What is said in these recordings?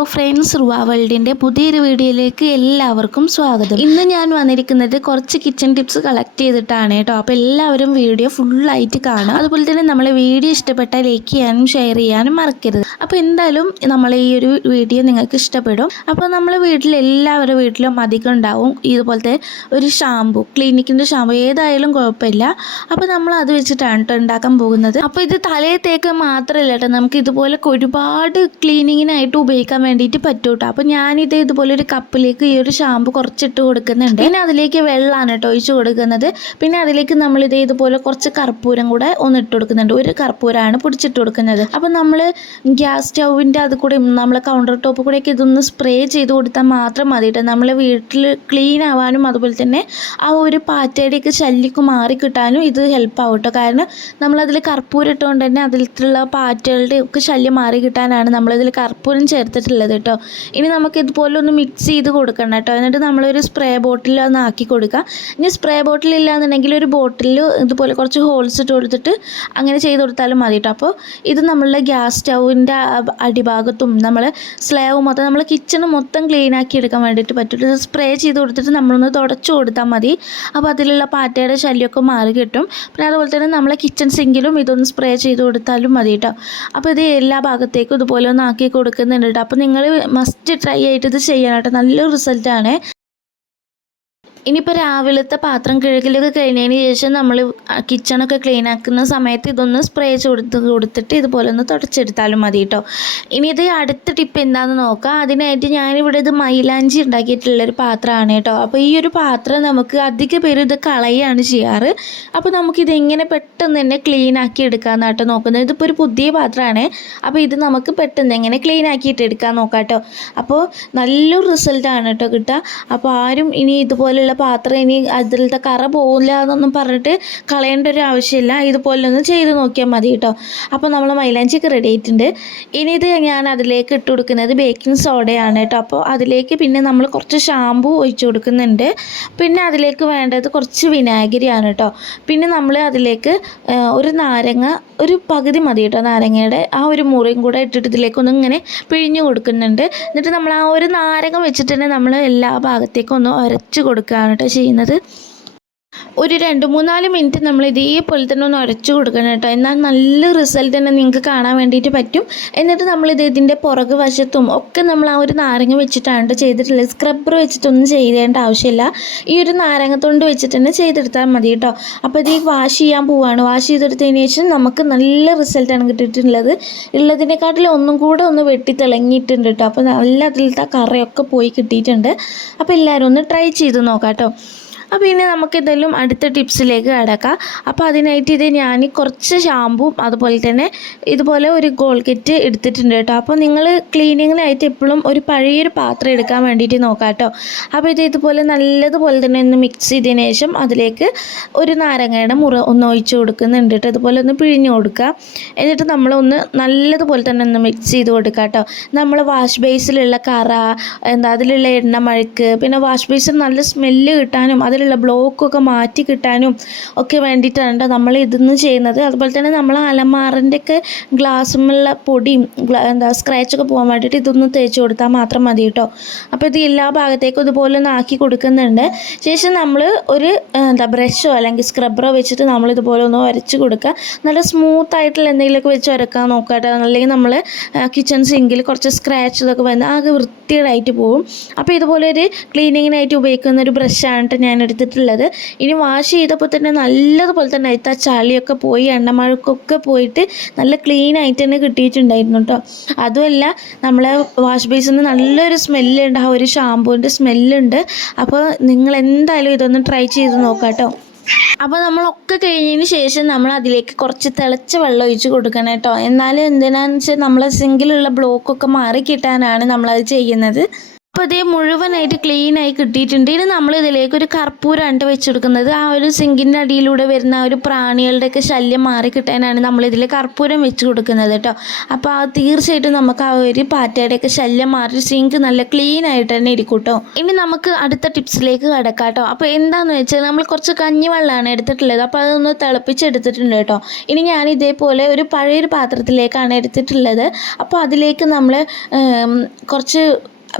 Hello friends റുവ വേൾഡിന്റെ പുതിയൊരു വീഡിയോയിലേക്ക് എല്ലാവർക്കും സ്വാഗതം. ഇന്ന് ഞാൻ വന്നിരിക്കുന്നത് കുറച്ച് കിച്ചൺ ടിപ്സ് കളക്ട് ചെയ്തിട്ടാണ് കേട്ടോ. അപ്പോൾ എല്ലാവരും വീഡിയോ ഫുള്ളായിട്ട് കാണാം അതുപോലെ തന്നെ നമ്മളെ വീഡിയോ ഇഷ്ടപ്പെട്ടാൽ ലൈക്ക് ചെയ്യാനും ഷെയർ ചെയ്യാനും മറക്കരുത്. അപ്പോൾ എന്തായാലും നമ്മൾ ഈ ഒരു വീഡിയോ നിങ്ങൾക്ക് ഇഷ്ടപ്പെടും. അപ്പോൾ നമ്മളെ വീട്ടിൽ എല്ലാവരുടെ വീട്ടിലും അധികം ഉണ്ടാവും ഇതുപോലത്തെ ഒരു ഷാമ്പു ക്ലിനിക്കിന്റെ ഷാമ്പു ഏതായാലും കുഴപ്പമില്ല. അപ്പോൾ നമ്മൾ അത് വെച്ചിട്ടാണ് കേട്ടോ ഉണ്ടാക്കാൻ പോകുന്നത്. അപ്പോൾ ഇത് തലയത്തേക്ക് മാത്രമല്ല കേട്ടോ നമുക്ക് ഇതുപോലെ ഒരുപാട് ക്ലീനിങ്ങിനായിട്ട് ഉപയോഗിക്കാൻ വേണ്ടിയിട്ട് പറ്റും കേട്ടോ അപ്പോൾ ഞാനിത് ഇതുപോലെ ഒരു കപ്പിലേക്ക് ഈ ഒരു ഷാമ്പു കുറച്ചിട്ട് കൊടുക്കുന്നുണ്ട്. പിന്നെ അതിലേക്ക് വെള്ളമാണ് കേട്ടോ ഒഴിച്ച് കൊടുക്കുന്നത്. പിന്നെ അതിലേക്ക് നമ്മൾ നമ്മളിത് ഇതുപോലെ കുറച്ച് കർപ്പൂരം കൂടെ ഒന്ന് ഇട്ട് കൊടുക്കുന്നുണ്ട്. ഒരു കർപ്പൂരമാണ് പിടിച്ചിട്ട് കൊടുക്കുന്നത്. അപ്പോൾ നമ്മൾ ഗ്യാസ് സ്റ്റൗവിന്റെ അത് കൂടെ നമ്മൾ കൗണ്ടർ ടോപ്പ് കൂടെയൊക്കെ ഇതൊന്ന് സ്പ്രേ ചെയ്ത് കൊടുത്താൽ മാത്രം മതി കേട്ടോ നമ്മളെ വീട്ടിൽ ക്ലീൻ ആവാനും അതുപോലെ തന്നെ ആ ഒരു പാറ്റയുടെയൊക്കെ ശല്യക്ക് മാറി കിട്ടാനും ഇത് ഹെൽപ്പ് ആവും കേട്ടോ കാരണം നമ്മളതിൽ കർപ്പൂരം ഇട്ടുകൊണ്ട് തന്നെ അതിലുള്ള പാറ്റകളുടെ ഒക്കെ ശല്യം മാറി കിട്ടാനാണ് നമ്മളിതിൽ കർപ്പൂരം ചേർത്തിട്ടുള്ളത്. കേട്ടോ ഇനി നമുക്ക് ഇതുപോലെ ഒന്ന് മിക്സ് ചെയ്ത് കൊടുക്കണം കേട്ടോ എന്നിട്ട് നമ്മളൊരു സ്പ്രേ ബോട്ടിൽ ഒന്ന് ആക്കി കൊടുക്കുക ഇനി സ്പ്രേ ബോട്ടിൽ ഇല്ല എന്നുണ്ടെങ്കിൽ ഒരു ബോട്ടിൽ ഇതുപോലെ കുറച്ച് ഹോൾസ് ഇട്ട് കൊടുത്തിട്ട് അങ്ങനെ ചെയ്ത് കൊടുത്താലും മതി കേട്ടോ അപ്പോൾ ഇത് നമ്മളുടെ ഗ്യാസ് സ്റ്റൗവിന്റെ അടിഭാഗത്തും നമ്മൾ സ്ലാവ് മൊത്തം നമ്മൾ കിച്ചൺ മൊത്തം ക്ലീൻ ആക്കി എടുക്കാൻ വേണ്ടിയിട്ട് പറ്റും സ്പ്രേ ചെയ്ത് കൊടുത്തിട്ട് നമ്മളൊന്ന് തുടച്ചു കൊടുത്താൽ മതി. അപ്പോൾ അതിലുള്ള പാറ്റയുടെ ശല്യമൊക്കെ മാറി കിട്ടും. പിന്നെ അതുപോലെ തന്നെ നമ്മളെ കിച്ചൺ സിങ്കിലും ഇതൊന്ന് സ്പ്രേ ചെയ്ത് കൊടുത്താലും മതി കേട്ടോ അപ്പോൾ ഇത് എല്ലാ ഭാഗത്തേക്കും ഇതുപോലെ ഒന്ന് ആക്കി കൊടുക്കുന്നുണ്ട് കേട്ടോ അപ്പോൾ മസ്റ്റ് ട്രൈ ആയിട്ട് ഇത് ചെയ്യണം കേട്ടോ നല്ലൊരു റിസൾട്ടാണ് ഇനിയിപ്പോൾ രാവിലത്തെ പാത്രം കിഴക്കിലൊക്കെ കഴിഞ്ഞതിന് ശേഷം നമ്മൾ കിച്ചണൊക്കെ ക്ലീൻ ആക്കുന്ന സമയത്ത് ഇതൊന്ന് സ്പ്രേ കൊടുത്ത് കൊടുത്തിട്ട് ഇതുപോലെ ഒന്ന് തുടച്ചെടുത്താലും മതി കേട്ടോ ഇനി ഇത് അടുത്ത ടിപ്പ് എന്താണെന്ന് നോക്കാം. അതിനായിട്ട് ഞാനിവിടെ ഇത് മൈലാഞ്ചി ഉണ്ടാക്കിയിട്ടുള്ളൊരു പാത്രമാണ് കേട്ടോ അപ്പോൾ ഈ ഒരു പാത്രം നമുക്ക് അധിക പേര് ഇത് കളയാണ് ചെയ്യാറ്. അപ്പോൾ നമുക്കിത് എങ്ങനെ പെട്ടെന്ന് തന്നെ ക്ലീൻ ആക്കി എടുക്കാമെന്ന് കേട്ടോ നോക്കുന്നത്. ഇതിപ്പോൾ ഒരു പുതിയ പാത്രമാണ്. അപ്പോൾ ഇത് നമുക്ക് പെട്ടെന്ന് എങ്ങനെ ക്ലീൻ ആക്കിയിട്ട് എടുക്കാൻ നോക്കാം കേട്ടോ അപ്പോൾ നല്ലൊരു റിസൾട്ടാണ് കേട്ടോ കിട്ടുക. അപ്പോൾ ആരും ഇനി ഇതുപോലുള്ള പാത്രം ഇനി അതിലത്തെ കറ പോകില്ല എന്നൊന്നും പറഞ്ഞിട്ട് കളയേണ്ട ഒരു ആവശ്യമില്ല. ഇതുപോലെ ഒന്ന് ചെയ്ത് നോക്കിയാൽ മതി കേട്ടോ. അപ്പോൾ നമ്മൾ മൈലാഞ്ചിക്ക് റെഡി ആയിട്ടുണ്ട്. ഇനി ഇത് ഞാൻ അതിലേക്ക് ഇട്ട് കൊടുക്കുന്നത് ബേക്കിംഗ് സോഡയാണ് കേട്ടോ. അപ്പോൾ അതിലേക്ക് പിന്നെ നമ്മൾ കുറച്ച് ഷാമ്പു ഒഴിച്ചു കൊടുക്കുന്നുണ്ട്. പിന്നെ അതിലേക്ക് വേണ്ടത് കുറച്ച് വിനാഗിരിയാണ് കേട്ടോ. പിന്നെ നമ്മൾ അതിലേക്ക് ഒരു നാരങ്ങ ഒരു പകുതി മതി കേട്ടോ നാരങ്ങയുടെ. ആ ഒരു മുറിയും കൂടെ ഇട്ടിട്ട് ഇതിലേക്കൊന്നും ഇങ്ങനെ പിഴിഞ്ഞു കൊടുക്കുന്നുണ്ട്. എന്നിട്ട് നമ്മൾ ആ ഒരു നാരങ്ങ വെച്ചിട്ട് തന്നെ നമ്മൾ എല്ലാ ഭാഗത്തേക്കും ഒന്ന് ഉരച്ച് കൊടുക്കുകയാണ് കേട്ടോ ചെയ്യുന്നത്. ഒരു രണ്ട് മൂന്നാൽ മിനിറ്റ് നമ്മൾ ഇതേപോലെ തന്നെ ഒന്ന് ഉരച്ചു കൊടുക്കണം കേട്ടോ. എന്നാൽ നല്ല റിസൾട്ട് തന്നെ നിങ്ങൾക്ക് കാണാൻ വേണ്ടിയിട്ട് പറ്റും. എന്നിട്ട് നമ്മളിത് ഇതിന്റെ പുറകു വശത്തും ഒക്കെ നമ്മൾ ആ ഒരു നാരങ്ങ വെച്ചിട്ടാണ് ചെയ്തിട്ടില്ല സ്ക്രബ്ബർ വെച്ചിട്ടൊന്നും ചെയ്തേണ്ട ആവശ്യമില്ല. ഈ ഒരു നാരങ്ങത്തൊണ്ട് വെച്ചിട്ട് തന്നെ ചെയ്തെടുത്താൽ മതി കേട്ടോ. അപ്പോൾ ഇത് വാഷ് ചെയ്യാൻ പോവുകയാണ് വാഷ് ചെയ്തെടുത്തതിന് ശേഷം നമുക്ക് നല്ല റിസൾട്ടാണ് കിട്ടിയിട്ടുള്ളത്. ഉള്ളതിനെക്കാട്ടിലും ഒന്നും കൂടെ ഒന്ന് വെട്ടി തിളങ്ങിയിട്ടുണ്ട് കേട്ടോ. അപ്പോൾ നല്ല അതിലത്തെ കറയൊക്കെ പോയി കിട്ടിയിട്ടുണ്ട്. അപ്പോൾ എല്ലാവരും ഒന്ന് ട്രൈ ചെയ്ത് നോക്കാം കേട്ടോ. അപ്പോൾ ഇനി നമുക്ക് എന്തെങ്കിലും അടുത്ത ടിപ്സിലേക്ക് കിടക്കാം. അപ്പോൾ അതിനായിട്ട് ഇത് ഞാൻ കുറച്ച് ഷാമ്പും അതുപോലെ തന്നെ ഇതുപോലെ ഒരു ഗോൾഗെറ്റ് എടുത്തിട്ടുണ്ട് കേട്ടോ. അപ്പോൾ നിങ്ങൾ ക്ലീനിങ്ങിനായിട്ട് എപ്പോഴും ഒരു പഴയൊരു പാത്രം എടുക്കാൻ വേണ്ടിയിട്ട് നോക്കാം കേട്ടോ അപ്പോൾ ഇത് ഇതുപോലെ നല്ലതുപോലെ തന്നെ ഒന്ന് മിക്സ് ചെയ്തതിന് ശേഷം അതിലേക്ക് ഒരു നാരങ്ങയുടെ മുറ ഒന്ന് ഒഴിച്ച് കൊടുക്കുന്നുണ്ട് കേട്ടോ. ഇതുപോലെ ഒന്ന് പിഴിഞ്ഞ് കൊടുക്കുക. എന്നിട്ട് നമ്മളൊന്ന് നല്ലതുപോലെ തന്നെ ഒന്ന് മിക്സ് ചെയ്ത് കൊടുക്കുക കേട്ടോ. നമ്മൾ വാഷ് ബേസിലുള്ള കറ എന്താ അതിലുള്ള എണ്ണ മഴക്ക് പിന്നെ വാഷ് ബേസിൽ നല്ല സ്മെല്ല് കിട്ടാനും അതിലുള്ള ബ്ലോക്കൊക്കെ മാറ്റി കിട്ടാനും ഒക്കെ വേണ്ടിയിട്ടാണ് നമ്മൾ ഇതൊന്നും ചെയ്യുന്നത്. അതുപോലെ തന്നെ നമ്മൾ അലമാറിന്റെ ഒക്കെ ഗ്ലാസ്സുമുള്ള പൊടിയും എന്താ സ്ക്രാച്ചൊക്കെ പോകാൻ വേണ്ടിയിട്ട് ഇതൊന്ന് തേച്ച് കൊടുത്താൽ മാത്രം മതി കേട്ടോ. അപ്പോൾ ഇത് എല്ലാ ഭാഗത്തേക്കും ഇതുപോലെ ഒന്ന് ആക്കി കൊടുക്കുന്നുണ്ട്. ശേഷം നമ്മൾ ഒരു എന്താ ബ്രഷോ അല്ലെങ്കിൽ സ്ക്രബ്ബറോ വെച്ചിട്ട് നമ്മൾ ഇതുപോലെ ഒന്ന് ഉരച്ച് കൊടുക്കുക. നല്ല സ്മൂത്ത് ആയിട്ടുള്ള എന്തെങ്കിലുമൊക്കെ വെച്ച് ഉരക്കാൻ നോക്കുക അല്ലെങ്കിൽ നമ്മൾ കിച്ചൺ സിങ്കിൽ കുറച്ച് സ്ക്രാച്ച് ഇതൊക്കെ വന്ന് ആകെ വൃത്തികേടായിട്ട് പോകും അപ്പോൾ ഇതുപോലെ ഒരു ക്ലീനിങ്ങിനായിട്ട് ഉപയോഗിക്കുന്ന ഒരു ബ്രഷാണ് ഞാൻ എടുത്തിട്ടുള്ളത്. ഇനി വാഷ് ചെയ്തപ്പോൾ തന്നെ നല്ലതുപോലെ തന്നെ അതിലത്തെ ആ ചളിയൊക്കെ പോയി എണ്ണമഴക്കൊക്കെ പോയിട്ട് നല്ല ക്ലീൻ ആയിട്ട് തന്നെ കിട്ടിയിട്ടുണ്ടായിരുന്നു കേട്ടോ അതുമല്ല നമ്മളെ വാഷ് ബേസിൽ നിന്ന് നല്ലൊരു സ്മെല്ലുണ്ട് ആ ഒരു ഷാമ്പൂവിന്റെ സ്മെല്ലുണ്ട് അപ്പോൾ നിങ്ങൾ എന്തായാലും ഇതൊന്ന് ട്രൈ ചെയ്ത് നോക്കാം കേട്ടോ അപ്പോൾ നമ്മളൊക്കെ കഴിഞ്ഞതിന് ശേഷം നമ്മൾ അതിലേക്ക് കുറച്ച് തിളച്ച വെള്ളം ഒഴിച്ച് കൊടുക്കണം കേട്ടോ എന്നാലും എന്തിനാന്ന് വെച്ചാൽ നമ്മളെ സിങ്കിലുള്ള ബ്ലോക്കൊക്കെ മാറി കിട്ടാനാണ് നമ്മളത് ചെയ്യുന്നത്. അപ്പോൾ ഇതേ മുഴുവനായിട്ട് ക്ലീൻ ആയി കിട്ടിയിട്ടുണ്ട്. ഇനി നമ്മൾ ഇതിലേക്ക് ഒരു കർപ്പൂരമാണ് വെച്ച് കൊടുക്കുന്നത് ആ ഒരു സിങ്കിന്റെ അടിയിലൂടെ വരുന്ന ആ ഒരു പ്രാണികളുടെയൊക്കെ ശല്യം മാറി കിട്ടാനാണ് നമ്മൾ നമ്മളിതിൽ കർപ്പൂരം വെച്ച് കൊടുക്കുന്നത് കേട്ടോ അപ്പോൾ ആ തീർച്ചയായിട്ടും നമുക്ക് ആ ഒരു പാറ്റയുടെയൊക്കെ ശല്യം മാറി സിങ്ക് നല്ല ക്ലീൻ ആയിട്ട് തന്നെ ഇരിക്കും കേട്ടോ ഇനി നമുക്ക് അടുത്ത ടിപ്സിലേക്ക് കടക്കാം കേട്ടോ അപ്പോൾ എന്താണെന്ന് വെച്ചാൽ നമ്മൾ കുറച്ച് കഞ്ഞിവെള്ളമാണ് എടുത്തിട്ടുള്ളത്. അപ്പോൾ അതൊന്ന് തിളപ്പിച്ചെടുത്തിട്ടുണ്ട് കേട്ടോ ഇനി ഞാൻ ഇതേപോലെ ഒരു പഴയൊരു പാത്രത്തിലേക്കാണ് എടുത്തിട്ടുള്ളത്. അപ്പോൾ അതിലേക്ക് നമ്മൾ കുറച്ച്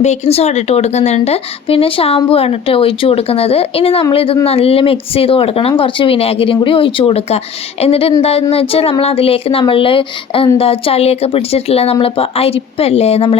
ബേക്കിംഗ് സോഡ ഇട്ട് കൊടുക്കുന്നുണ്ട്. പിന്നെ ഷാമ്പു ആണ് ഇട്ട് ഒഴിച്ചു കൊടുക്കുന്നത്. ഇനി നമ്മളിത് നല്ല മിക്സ് ചെയ്ത് കൊടുക്കണം. കുറച്ച് വിനാഗിരിയും കൂടി ഒഴിച്ചു കൊടുക്കുക. എന്നിട്ട് എന്താണെന്ന് വെച്ചാൽ നമ്മൾ അതിലേക്ക് നമ്മൾ എന്താ ചളിയൊക്കെ പിടിച്ചിട്ടുള്ള നമ്മളിപ്പോൾ അരിപ്പല്ലേ? നമ്മൾ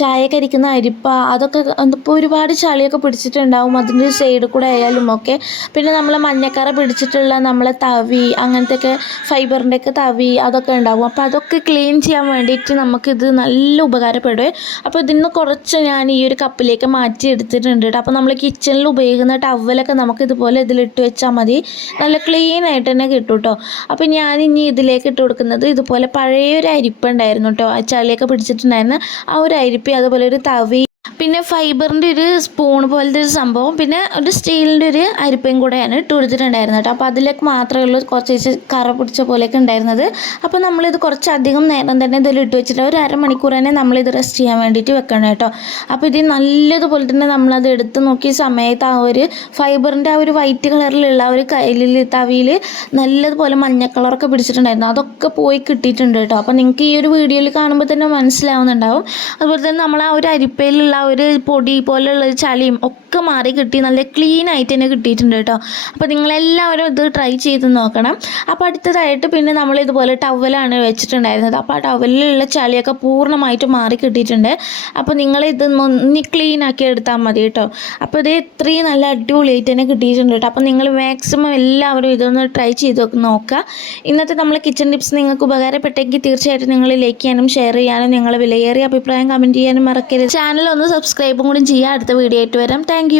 ചായയൊക്കെ കരിക്കുന്ന അരിപ്പ അതൊക്കെ ഇപ്പോൾ ഒരുപാട് ചളിയൊക്കെ പിടിച്ചിട്ടുണ്ടാവും. അതിന്റെ സൈഡ് കൂടെ ആയാലും ഒക്കെ. പിന്നെ നമ്മൾ മഞ്ഞക്കറ പിടിച്ചിട്ടുള്ള നമ്മളെ തവി അങ്ങനത്തെയൊക്കെ ഫൈബറിന്റെയൊക്കെ തവി അതൊക്കെ ഉണ്ടാവും. അപ്പോൾ അതൊക്കെ ക്ലീൻ ചെയ്യാൻ വേണ്ടിയിട്ട് നമുക്കിത് നല്ല ഉപകാരപ്പെടും. അപ്പോൾ ഇതിന് കുറച്ച് ഞാൻ ഈ ഒരു കപ്പിലേക്ക് മാറ്റി എടുത്തിട്ടുണ്ട് കേട്ടോ അപ്പോൾ നമ്മൾ കിച്ചണിൽ ഉപയോഗിക്കുന്ന ടവലൊക്കെ നമുക്ക് ഇതുപോലെ ഇതിലിട്ട് വെച്ചാൽ മതി. നല്ല ക്ലീൻ ആയിട്ട് തന്നെ കിട്ടും കേട്ടോ അപ്പോൾ ഞാൻ ഇനി ഇതിലേക്ക് ഇട്ട് കൊടുക്കുന്നത് ഇതുപോലെ പഴയൊരു അരിപ്പുണ്ടായിരുന്നു കേട്ടോ ആ ചളിയൊക്കെ പിടിച്ചിട്ടുണ്ടായിരുന്നു ആ ഒരു അരിപ്പി അതുപോലെ ഒരു തവി പിന്നെ ഫൈബറിന്റെ ഒരു സ്പൂൺ പോലത്തെ ഒരു സംഭവം പിന്നെ ഒരു സ്റ്റീലിന്റെ ഒരു അരിപ്പയും കൂടെയാണ് ഇട്ട് കൊടുത്തിട്ടുണ്ടായിരുന്നത് കേട്ടോ. അപ്പോൾ അതിലേക്ക് മാത്രമേ ഉള്ളൂ കുറച്ച് കറ പിടിച്ച പോലെയൊക്കെ ഉണ്ടായിരുന്നത്. അപ്പോൾ നമ്മളിത് കുറച്ചധികം നേരം തന്നെ ഇതിൽ ഇട്ട് വെച്ചിട്ട് ഒരു അരമണിക്കൂർ തന്നെ നമ്മളിത് റെസ്റ്റ് ചെയ്യാൻ വേണ്ടിയിട്ട് വെക്കണം കേട്ടോ. അപ്പോൾ ഇത് നല്ലതുപോലെ തന്നെ നമ്മളത് എടുത്ത് നോക്കിയ സമയത്ത് ആ ഒരു ഫൈബറിന്റെ ആ ഒരു വൈറ്റ് കളറിലുള്ള ആ ഒരു കയ്യിൽ തവിയിൽ നല്ലതുപോലെ മഞ്ഞ കളറൊക്കെ പിടിച്ചിട്ടുണ്ടായിരുന്നു. അതൊക്കെ പോയി കിട്ടിയിട്ടുണ്ട് കേട്ടോ. അപ്പോൾ നിങ്ങൾക്ക് ഈ ഒരു വീഡിയോയിൽ കാണുമ്പോൾ തന്നെ മനസ്സിലാവുന്നുണ്ടാവും. അതുപോലെ തന്നെ നമ്മൾ ആ ഒരു അരിപ്പയിലുള്ള ഒരു പൊടി പോലെയുള്ള ചളിയും ഒക്കെ മാറി കിട്ടി. നല്ല ക്ലീൻ ആയിട്ട് തന്നെ കിട്ടിയിട്ടുണ്ട് കേട്ടോ. അപ്പോൾ നിങ്ങളെല്ലാവരും ഇത് ട്രൈ ചെയ്ത് നോക്കണം. അപ്പോൾ അടുത്തതായിട്ട് പിന്നെ നമ്മൾ ഇതുപോലെ ടവലാണ് വെച്ചിട്ടുണ്ടായിരുന്നത്. അപ്പോൾ ആ ടവലിലുള്ള ചളിയൊക്കെ പൂർണമായിട്ട് മാറി കിട്ടിയിട്ടുണ്ട്. അപ്പോൾ നിങ്ങൾ ഇത് ഒന്ന് ക്ലീൻ ആക്കി എടുത്താൽ മതി കേട്ടോ. അപ്പോൾ ഇത് ഇത്രയും നല്ല അടിപൊളിയായിട്ട് തന്നെ കിട്ടിയിട്ടുണ്ട് കേട്ടോ. അപ്പോൾ നിങ്ങൾ മാക്സിമം എല്ലാവരും ഇതൊന്ന് ട്രൈ ചെയ്ത് നോക്കുക. ഇന്നത്തെ നമ്മൾ കിച്ചൺ ടിപ്സ് നിങ്ങൾക്ക് ഉപകാരപ്പെട്ടെങ്കിൽ തീർച്ചയായിട്ടും നിങ്ങൾ ലൈക്ക് ചെയ്യാനും ഷെയർ ചെയ്യാനും നിങ്ങളെ വിലയേറിയ അഭിപ്രായം കമന്റ് ചെയ്യാനും മറക്കരുത്. ചാനൽ ഒന്ന് സബ്സ്ക്രൈബും കൂടി ചെയ്യുക അടുത്ത വീഡിയോ ആയിട്ട് വരാം. താങ്ക്